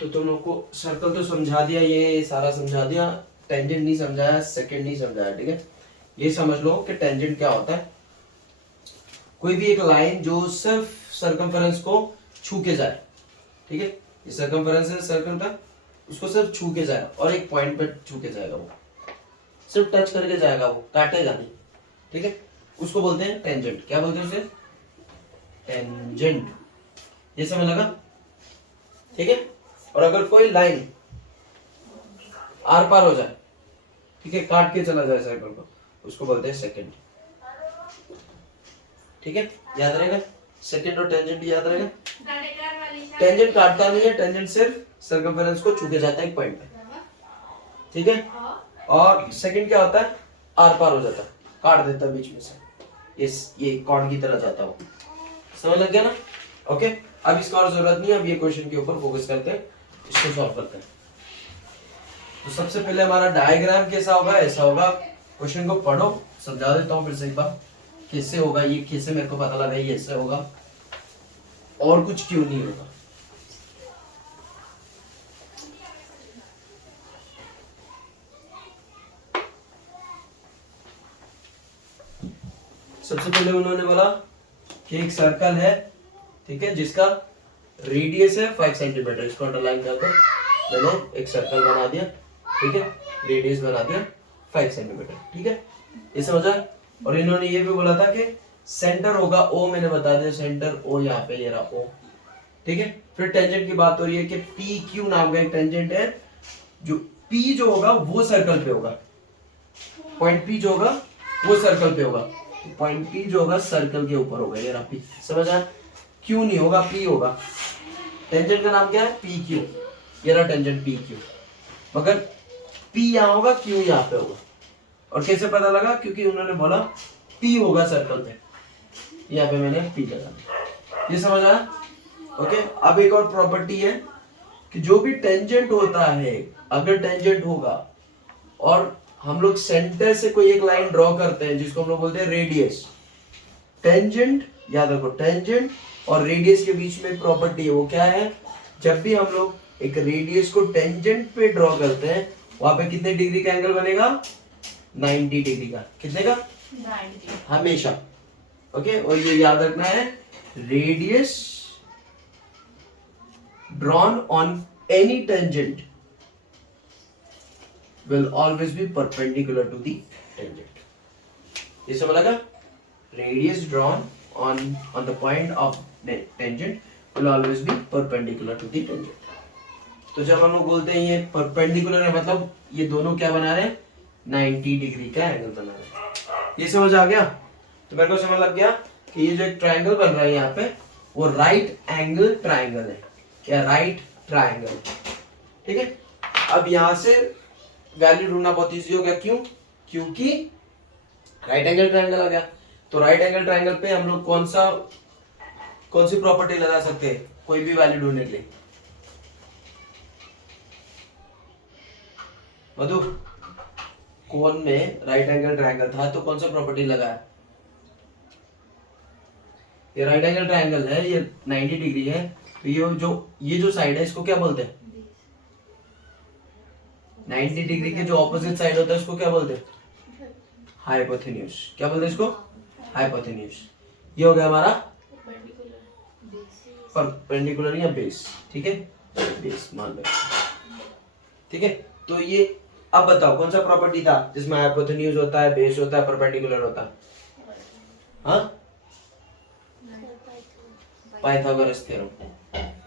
तो तुम लोग को सर्कल तो समझा दिया, ये सारा समझा दिया, टेंजेंट नहीं समझाया, सेकंड नहीं समझाया, ठीक है। ये समझ लो कि टेंजेंट क्या होता है, कोई भी एक लाइन जो सिर्फ सर्कमफेरेंस को छू के जाए, ठीक है। ये सर्कमफेरेंस है सर्कल का, उसको सिर्फ छू के जाएगा और एक पॉइंट पे छू के जाएगा, वो सिर्फ टच करके जाएगा, वो काटेगा नहीं, ठीक है। उसको बोलते हैं टेंजेंट। क्या बोलते हैं उसे? टेंजेंट। ये समझ लगा, ठीक है। और अगर कोई लाइन आर पार हो जाए, ठीक है, काट के चला जाए सर्कल को, उसको बोलते हैं सेकंड, ठीक है। याद रहेगा, सेकंड और टेंजेंट याद रहेगा। टेंजेंट काटता नहीं है, टेंजेंट सिर्फ सर्कमफेरेंस को छू के जाता है एक पॉइंट पे, ठीक है। और सेकंड क्या होता है? आर पार हो जाता है, काट देता है बीच में से, ये कॉर्ड की तरह जाता है वो। समझ लग गया ना? ओके, अब इसका और जरूरत नहीं है, अब ये क्वेश्चन के ऊपर फोकस करते हैं, इसको सॉल्व करते हैं। तो सबसे पहले हमारा डायग्राम कैसा होगा? ऐसा होगा। क्वेश्चन को पढ़ो, समझा देता हूँ फिर से एक बार कैसे होगा ये, कैसे मेरे को पता लगा ये ऐसे होगा और कुछ क्यों नहीं होगा। सबसे पहले उन्होंने बोला कि एक सर्कल है, ठीक है, जिसका रेडियस है 5 सेंटीमीटर। इसको अंडरलाइन कर दो, मैंने एक सर्कल बना दिया, ठीक है, रेडियस बना दिया 5 सेंटीमीटर, ठीक है, ये समझा। और इन्होंने ये भी बोला था कि सेंटर होगा ओ, मैंने बता दिया सेंटर ओ, यहाँ पे ये रहा ओ, ठीक है। फिर टेंजेंट की बात हो रही है कि पी क्यू नाम का एक टेंजेंट है, जो पी जो होगा वो सर्कल पे होगा, पॉइंट पी जो होगा वो सर्कल पे होगा, पॉइंट पी जो होगा सर्कल के ऊपर होगा, ये रहा पी, समझ आया। क्यू नहीं होगा, पी होगा। टेंजेंट का नाम क्या है? पी क्यू, ये रहा टेंजेंट पी क्यू, मगर पी यहाँ होगा, क्यू यहाँ पे होगा। और कैसे पता लगा? क्योंकि उन्होंने बोला पी होगा सर्कल पे, यहाँ पे मैंने पी लगा, ये समझ आया। ओके, अब एक और प्रॉपर्टी है कि जो भी टेंजेंट होता है, अगर टेंजेंट होगा और हम लोग सेंटर से कोई एक लाइन ड्रॉ करते हैं जिसको हम लोग बोलते हैं रेडियस, टेंजेंट, याद रखो, टेंजेंट और रेडियस के बीच में एक प्रॉपर्टी है, वो क्या है? जब भी हम लोग एक रेडियस को टेंजेंट पे ड्रॉ करते हैं, वहां पे कितने डिग्री का एंगल बनेगा? 90 डिग्री का। कितने का? 90, हमेशा। ओके, और ये याद रखना है, radius drawn on any tangent will always be perpendicular to the tangent. ये समझ लगा? Radius drawn on the point of tangent will always be perpendicular to the tangent. तो जब हम लोग बोलते हैं ये perpendicular है, मतलब ये दोनों क्या बना रहे हैं? 90 डिग्री का एंगल बना रहे हैं। ये समझ आ गया? तो मेरे को समझ लग गया कि ये जो एक ट्रायंगल बन रहा है यहाँ पे, वो राइट एंगल ट्रायंगल है। क्या? राइट ट्रायंगल, ठीक है। अब यहाँ से वैल्यू ढूंढना बहुत इजी हो गया, क्यों? क्योंकि राइट एंगल ट्रायंगल आ गया। तो राइट एंगल ट्रायंगल पे हम लोग कौन सी प्रॉपर्टी लगा सकते हैं कोई भी वैल्यू ढूंढने के लिए? मधु, कोन में राइट एंगल ट्रायंगल था तो कौन सा प्रॉपर्टी लगाया? ये राइट एंगल ट्रायंगल है, ये 90 डिग्री है, तो ये जो साइड है इसको क्या बोलते हैं? 90 डिग्री के जो ऑपोजिट साइड होता है उसको क्या बोलते हैं? हाइपोथेन्यूज। क्या बोलते हैं इसको? हाइपोथेन्यूज। ये हो गया हमारा परपेंडिकुलर या बेस, ठीक है, बेस मान लो, ठीक है। तो ये अब बताओ कौन सा प्रॉपर्टी था जिसमें हाइपोथेन्यूज होता है, बेस होता है, परपेंडिकुलर होता है? हाँ, पाइथागोरस थ्योरम।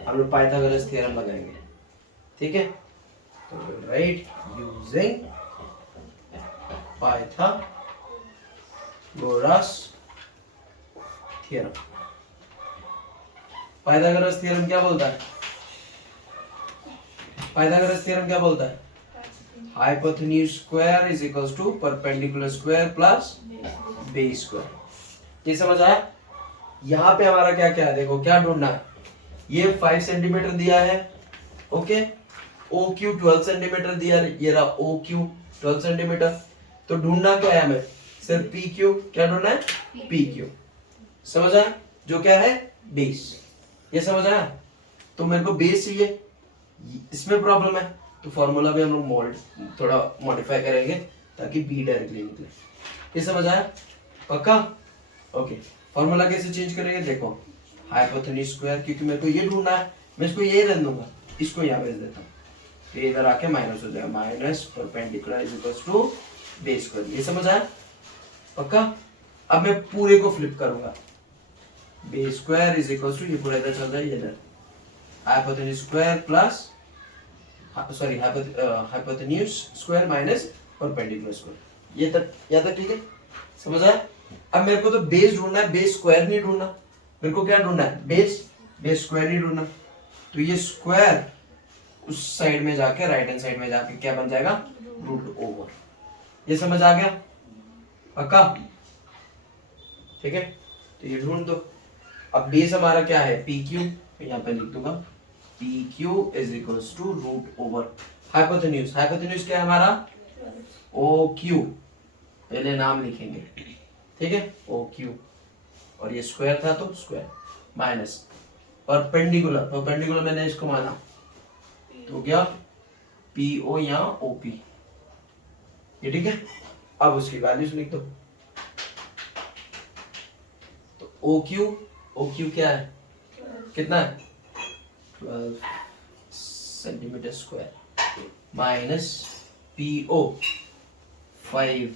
हम लोग पाइथागोरस थ्योरम लगाएंगे, ठीक है। Right, using Pythagoras theorem. Pythagoras theorem क्या बोलता है? पाइथागोरस थ्योरम क्या बोलता है? Hypotenuse square is equals to perpendicular square plus base square. ये समझ आया? यहाँ पे हमारा क्या क्या है, देखो क्या ढूंढना है। ये 5 सेंटीमीटर दिया है, ओके, ओ क्यू 12 सेंटीमीटर दिया है, ये रहा ओ क्यू 12 सेंटीमीटर। तो ढूंढना क्या है हमें? सिर्फ पी क्यू। क्या ढूंढना है? P Q. समझ आया? जो क्या है? बेस। ये समझ आया? तो मेरे को बेस चाहिए, इसमें प्रॉब्लम है तो फॉर्मूला भी हम लोग मोल्ड थोड़ा मॉडिफाई करेंगे ताकि बी डायरेक्टली निकले। ये समझ आया? पक्का? ओके। फॉर्मूला कैसे चेंज करेंगे देखो, हाइपोटेन्यूज स्क्वायर, क्योंकि मेरे को ये ढूंढना है, मैं इसको ये रख दूंगा, इसको यहाँ भेज देता हूँ, तो इधर आके माइनस हो जाएगा, minus perpendicular is equal to base square. ये समझ आया? पक्का? अब मैं पूरे को फ्लिप करूंगा, base square is equal to, ये पूरा इधर चल रहा है, इधर hypotenuse square plus sorry hypotenuse square minus perpendicular square. ये तक यहाँ तक ठीक है? समझ आया? अब मेरे को तो बेस ढूंढना है, बेस स्क्वायर नहीं ढूंढना। मेरे को क्या ढूंढना है? बेस स्क्वायर नहीं ढूंढना। तो ये स्क्वायर उस साइड में जाके, राइट हैंड साइड में जाके क्या बन जाएगा? Root over. ये समझ आ गया? पक्का? ठीक है, तो ये ढूंढ दो। अब बेस हमारा क्या है? पी क्यू, यहाँ पे लिख दूंगा P Q is equals to root over hypotenuse. Hypotenuse क्या है हमारा? ओ क्यू, पहले नाम लिखेंगे, ठीक है, ओ क्यू, और ये स्क्वायर था तो स्क्वायर माइनस परपेंडिकुलर, परपेंडिकुलर मैंने इसको माना तो क्या? पी ओ या ओ पी। ये ठीक है? अब उसकी वैल्यूज लिख दो। तो ओ क्यू क्या है? कितना है? 12 centimetre square minus P O 5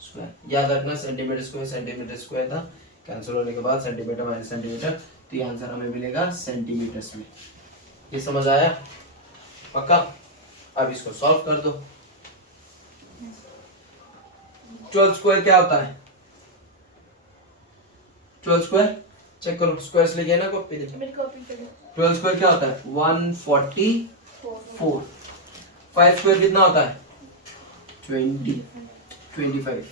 square. याद रखना सेंटीमीटर स्क्वायर था, कैंसिल होने के बाद सेंटीमीटर माइनस सेंटीमीटर, तो ये आंसर हमें मिलेगा सेंटीमीटर्स में। ये समझ आया? पक्का? अब इसको सॉल्व कर दो। 12 स्क्वायर क्या होता है? 12 स्क्वायर चेक करो, स्क्वायर्स लेके ना कॉपी पे। 12 स्क्वायर क्या होता है? 144। 5 स्क्वायर कितना होता है? 25।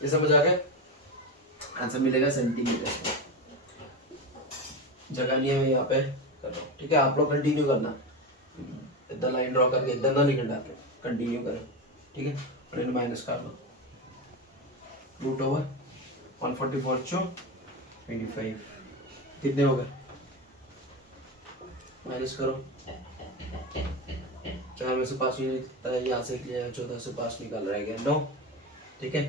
ये समझ आ गया? आंसर मिलेगा सेंटीमीटर में। जगह नहीं है, मैं यहाँ पे कर रहा हूँ, ठीक है? आप लोग कंटिन्यू करना, इतना लाइन ड्रॉ करके इधर ना लिखना, आप कंटिन्यू करें, ठीक है? और इन्हें माइनस कर लो, रूट ओवर 144 चो 25 कितने हो गए? माइनस करो, 4 में से 5 नहीं निकलता है, यहाँ से 14 से 5 निकल रहा है 9, ठीक है?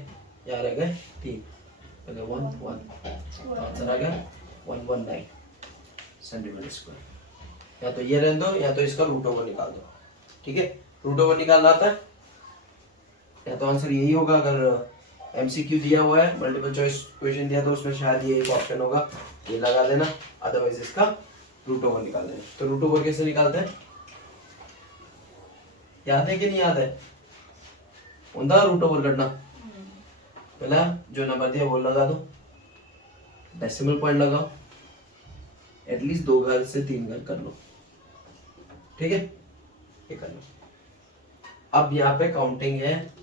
यहाँ रह गए 3, 1 आंसर आ गया 119 सेंटीमीटर स्क्वायर। या तो ये रहने दो या तो इसका रूट ओवर निकाल दो, ठीक है? रूट ओवर निकालना आता है या तो आंसर यही होगा। अगर एमसीक्यू दिया हुआ है, मल्टीपल चॉइस क्वेश्चन दिया तो उसमें शायद ये एक ऑप्शन होगा, ये लगा देना, अदरवाइज इसका रूट ओवर निकाल देना। तो रूट ओवर कैसे निकालते हैं? याद है कि नहीं याद है? होता रूट ओवर करना, पहला जो नंबर दिया वो लगा दो, डेसिमल पॉइंट लगाओ, एटलीस्ट 2 घर से 3 घर कर लो, ठीक है? ये कर लो। अब यहाँ पे काउंटिंग है,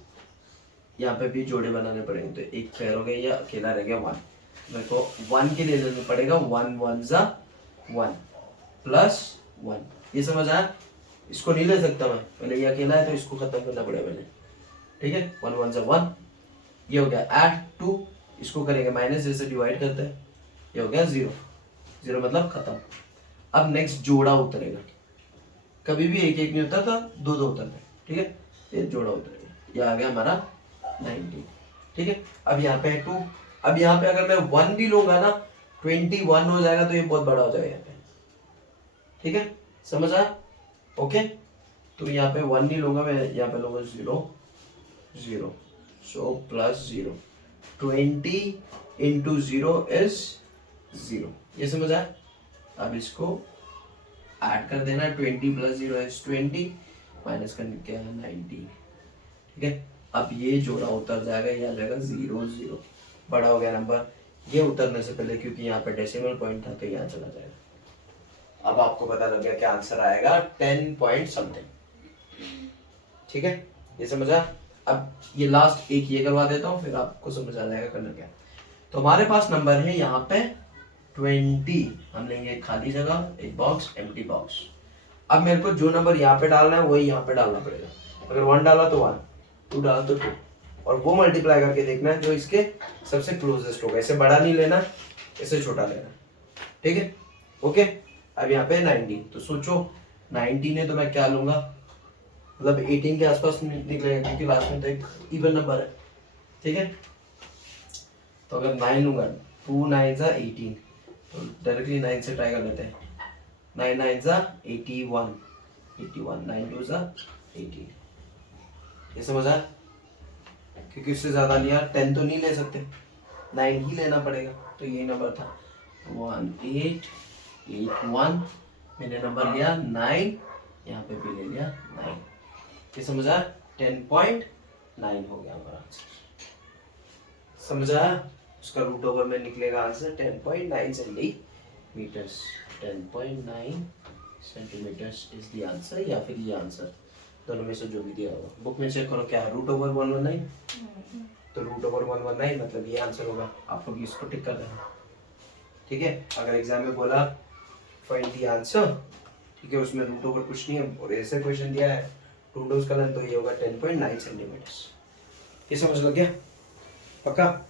यहाँ पे भी जोड़े बनाने पड़ेंगे, तो एक पैर हो गया, या अकेला रह गया 1, मेरे को 1 के लिए लेना पड़ेगा, 1 1 जा 1 प्लस 1। ये समझ आया? इसको नहीं ले सकता मैं, पहले ये अकेला है तो इसको खत्म करना पड़ेगा पहले, ठीक है? 1 1 जा 1, ये हो गया ऐड 2, इसको करेंगे माइनस, जैसे डिवाइड करते हैं, ये हो गया 0 0 मतलब खत्म। अब नेक्स्ट जोड़ा उतरेगा, कभी भी एक एक नहीं उतरता, 2 2 उतरते, ठीक है? ये जोड़ा उतरेगा, ये आ गया हमारा 19, ठीक है? अब यहाँ पे 2, अब यहाँ पे अगर मैं 1 भी लूंगा ना 21 हो जाएगा, तो ये बहुत बड़ा हो जाएगा यहाँ पे, ठीक है? समझ आया? ओके, तो यहाँ पे 1 नहीं लूंगा मैं, यहाँ पे लूंगा 0 0, सो प्लस 0, 20 इंटू 0 इज 0। ये समझ आया? अब इसको ऐड कर देना, 20 प्लस 0 इज 20, माइनस करने क्या है 19, ठीक है? अब ये जोड़ा उतर जाएगा, ये आ जाएगा 0 0, बड़ा हो गया नंबर, ये उतरने से पहले क्योंकि यहाँ पे डेसिमल पॉइंट था तो यहाँ चला जाएगा। अब आपको पता लग गया कि आंसर आएगा 10 पॉइंट समथिंग, ठीक है? ये समझा? अब ये लास्ट एक ये करवा देता हूँ, फिर आपको समझ आ जाएगा करना क्या। तो हमारे पास नंबर है यहाँ पे 20, हम लेंगे एक खाली जगह, एक बॉक्स, एम्प्टी बॉक्स। अब मेरे को जो नंबर यहाँ पे डालना है वही यहाँ पे डालना पड़ेगा। अगर 1 डाला तो 1, 2 डाला तो 2, और वो मल्टीप्लाई करके देखना है जो इसके सबसे क्लोजेस्ट होगा। इसे बड़ा नहीं लेना, इसे छोटा लेना, ठीक है? ओके, अब यहाँ पे 90, तो सोचो 19 है तो मैं क्या लूंगा, मतलब 18 के आसपास निकलेगा क्योंकि लास्ट में तो एक इवन नंबर है, ठीक है। तो अगर 9 लूंगा, 2 9 जा 18, तो डायरेक्टली 9 से ट्राई कर लेते हैं। 9 9 जा 81, 81, 9 2 जा 18। ये समझ आया? क्योंकि उससे ज्यादा लिया 10 तो नहीं ले सकते, 9 ही लेना पड़ेगा। तो ये नंबर था 1881, मैंने नंबर लिया 9, यहाँ पे भी ले लिया 9। ये समझा? 10.9 हो गया हमारा आंसर। समझा? उसका रूट ओवर में निकलेगा answer 10.9 centimetres. 10.9 centimetres is the answer, या फिर ये आंसर, दोनों में से जो भी दिया होगा। बुक में चेक करो क्या है, रूट ओवर 119, तो रूट ओवर 119 मतलब ये आंसर होगा। आप लोग इसको टिक कर देना, ठीक है। अगर एग्जाम में बोला फाइंड द आंसर, ठीक है, उसमें रूट ओवर कुछ नहीं है और ऐसे क्वेश्चन दिया है रूट ओवर का लेंथ, तो ये होगा 10.9 सेंटीमीटर्स। ये समझ लग गया? पक्का?